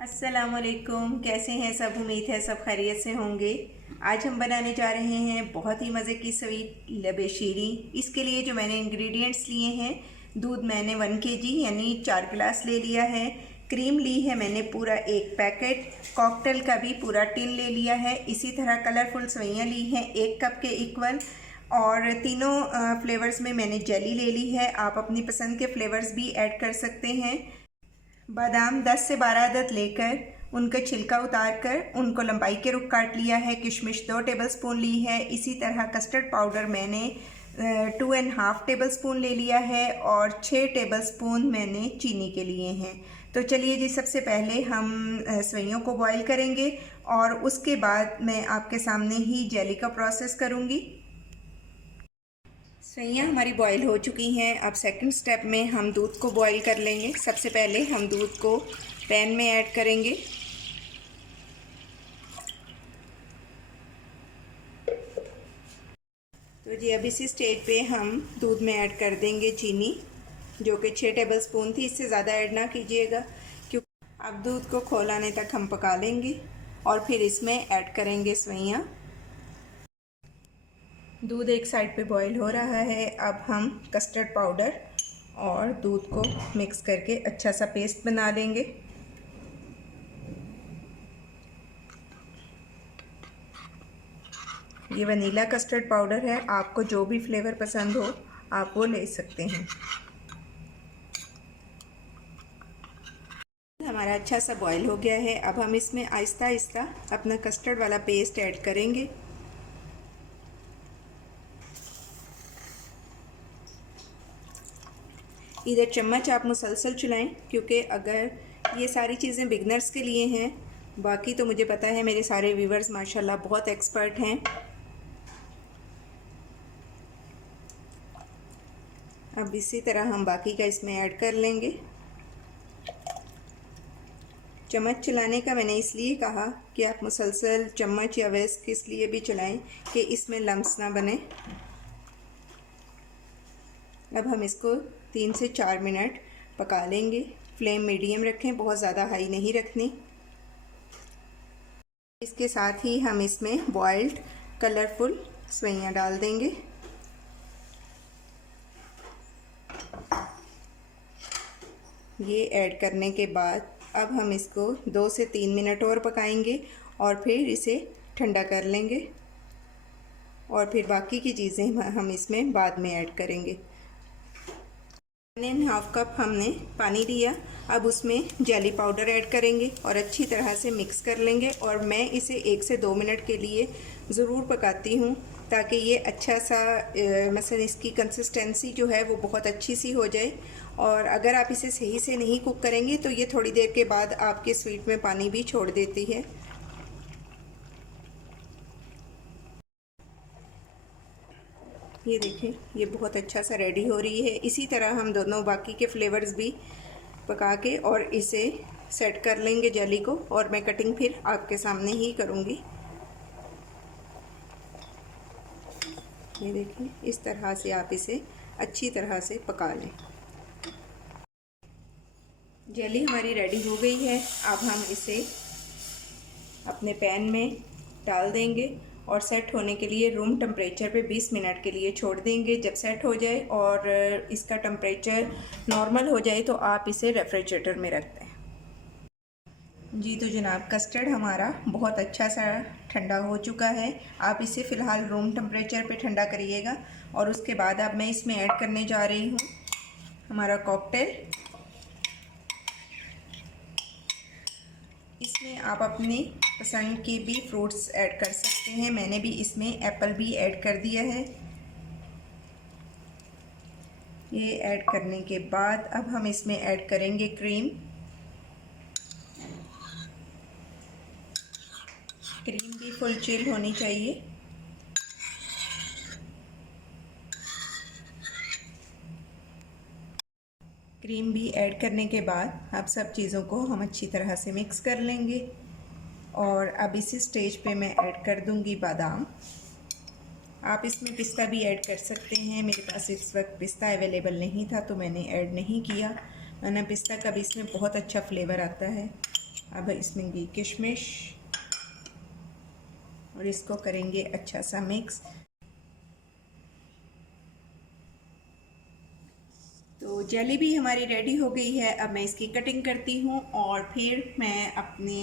अस्सलामुअलैकुम। कैसे हैं सब? उम्मीद है सब खैरियत से होंगे। आज हम बनाने जा रहे हैं बहुत ही मज़े की स्वीट लबे शीरी। इसके लिए जो मैंने इंग्रेडिएंट्स लिए हैं, दूध मैंने 1 kg यानी 4 गिलास ले लिया है। क्रीम ली है मैंने पूरा 1 पैकेट। कॉकटेल का भी पूरा टिन ले लिया है। इसी तरह कलरफुल सेवइयाँ ली हैं 1 कप के इक्वल। और तीनों फ्लेवर्स में मैंने जेली ले ली है। आप अपनी पसंद के फ्लेवर्स भी ऐड कर सकते हैं। बादाम 10 से 12 अदद लेकर उनका छिलका उतार कर उनको लंबाई के रुख काट लिया है। किशमिश 2 टेबलस्पून ली है। इसी तरह कस्टर्ड पाउडर मैंने 2.5 टेबलस्पून ले लिया है और 6 टेबलस्पून मैंने चीनी के लिए हैं। तो चलिए जी, सबसे पहले हम सेवइयों को बॉईल करेंगे और उसके बाद मैं आपके सामने ही जेली का प्रोसेस करूँगी। सेवइयाँ हमारी बॉईल हो चुकी हैं। अब सेकंड स्टेप में हम दूध को बॉईल कर लेंगे। सबसे पहले हम दूध को पैन में ऐड करेंगे। तो जी, अब इसी स्टेज पे हम दूध में ऐड कर देंगे चीनी, जो कि 6 टेबलस्पून थी। इससे ज़्यादा ऐड ना कीजिएगा, क्योंकि अब दूध को खौलाने तक हम पका लेंगे और फिर इसमें ऐड करेंगे सेवइयाँ। दूध एक साइड पे बॉईल हो रहा है। अब हम कस्टर्ड पाउडर और दूध को मिक्स करके अच्छा सा पेस्ट बना लेंगे। ये वनीला कस्टर्ड पाउडर है। आपको जो भी फ्लेवर पसंद हो आप वो ले सकते हैं। हमारा अच्छा सा बॉईल हो गया है। अब हम इसमें आहिस्ता आहिस्ता अपना कस्टर्ड वाला पेस्ट ऐड करेंगे। इधर चम्मच आप मुसलसल चलाएं, क्योंकि अगर ये सारी चीज़ें बिगनर्स के लिए हैं। बाकी तो मुझे पता है मेरे सारे व्यूवर्स माशाल्लाह बहुत एक्सपर्ट हैं। अब इसी तरह हम बाकी का इसमें ऐड कर लेंगे। चम्मच चलाने का मैंने इसलिए कहा कि आप मुसलसल चम्मच या विस्क किस लिए भी चलाएं कि इसमें लम्स ना बने। अब हम इसको 3 से 4 मिनट पका लेंगे। फ्लेम मीडियम रखें, बहुत ज़्यादा हाई नहीं रखनी। इसके साथ ही हम इसमें बॉइल्ड कलरफुल सेवइयाँ डाल देंगे। ये ऐड करने के बाद अब हम इसको 2 से 3 मिनट और पकाएंगे और फिर इसे ठंडा कर लेंगे और फिर बाकी की चीज़ें हम इसमें बाद में ऐड करेंगे। 1.5 कप हमने पानी लिया। अब उसमें जेली पाउडर ऐड करेंगे और अच्छी तरह से मिक्स कर लेंगे। और मैं इसे 1 से 2 मिनट के लिए ज़रूर पकाती हूँ, ताकि ये अच्छा सा मसलन इसकी कंसिस्टेंसी जो है वो बहुत अच्छी सी हो जाए। और अगर आप इसे सही से नहीं कुक करेंगे तो ये थोड़ी देर के बाद आपके स्वीट में पानी भी छोड़ देती है। ये देखें, ये बहुत अच्छा सा रेडी हो रही है। इसी तरह हम दोनों बाकी के फ्लेवर्स भी पका के और इसे सेट कर लेंगे जेली को। और मैं कटिंग फिर आपके सामने ही करूँगी। ये देखें, इस तरह से आप इसे अच्छी तरह से पका लें। जेली हमारी रेडी हो गई है। अब हम इसे अपने पैन में डाल देंगे और सेट होने के लिए रूम टेम्परेचर पे 20 मिनट के लिए छोड़ देंगे। जब सेट हो जाए और इसका टेम्परेचर नॉर्मल हो जाए तो आप इसे रेफ्रिजरेटर में रख दें। जी तो जनाब, कस्टर्ड हमारा बहुत अच्छा सा ठंडा हो चुका है। आप इसे फ़िलहाल रूम टेम्परेचर पे ठंडा करिएगा। और उसके बाद अब मैं इसमें ऐड करने जा रही हूँ हमारा कॉकटेल। इसमें आप अपने पसंद के भी फ्रूट्स ऐड कर सकते हैं। मैंने भी इसमें एप्पल भी ऐड कर दिया है। ये ऐड करने के बाद अब हम इसमें ऐड करेंगे क्रीम। क्रीम भी फुल चिल होनी चाहिए। क्रीम भी ऐड करने के बाद अब सब चीज़ों को हम अच्छी तरह से मिक्स कर लेंगे। और अब इसी स्टेज पे मैं ऐड कर दूंगी बादाम। आप इसमें पिस्ता भी ऐड कर सकते हैं। मेरे पास इस वक्त पिस्ता अवेलेबल नहीं था तो मैंने ऐड नहीं किया, वरना पिस्ता का भी इसमें बहुत अच्छा फ्लेवर आता है। अब इसमें घी किशमिश और इसको करेंगे अच्छा सा मिक्स। तो जलेबी हमारी रेडी हो गई है। अब मैं इसकी कटिंग करती हूँ और फिर मैं अपने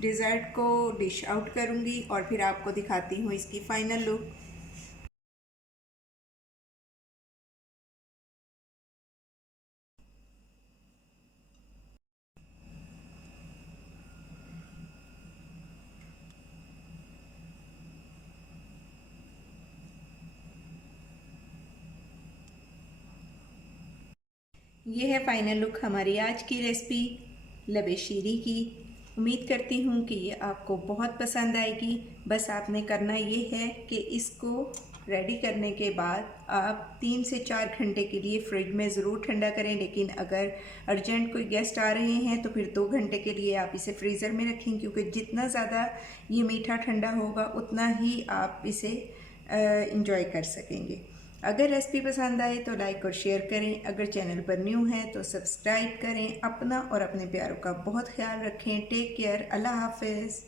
डिज़र्ट को डिश आउट करूँगी और फिर आपको दिखाती हूँ इसकी फाइनल लुक। ये है फाइनल लुक हमारी आज की रेसिपी लबे शीरी की। उम्मीद करती हूँ कि ये आपको बहुत पसंद आएगी। बस आपने करना ये है कि इसको रेडी करने के बाद आप 3 से 4 घंटे के लिए फ्रिज में ज़रूर ठंडा करें, लेकिन अगर अर्जेंट कोई गेस्ट आ रहे हैं तो फिर 2 घंटे के लिए आप इसे फ्रीज़र में रखें, क्योंकि जितना ज़्यादा ये मीठा ठंडा होगा उतना ही आप इसे इंजॉय कर सकेंगे। अगर रेसिपी पसंद आए तो लाइक और शेयर करें। अगर चैनल पर न्यू है तो सब्सक्राइब करें। अपना और अपने प्यारों का बहुत ख्याल रखें। Take care. अल्लाह हाफिज़।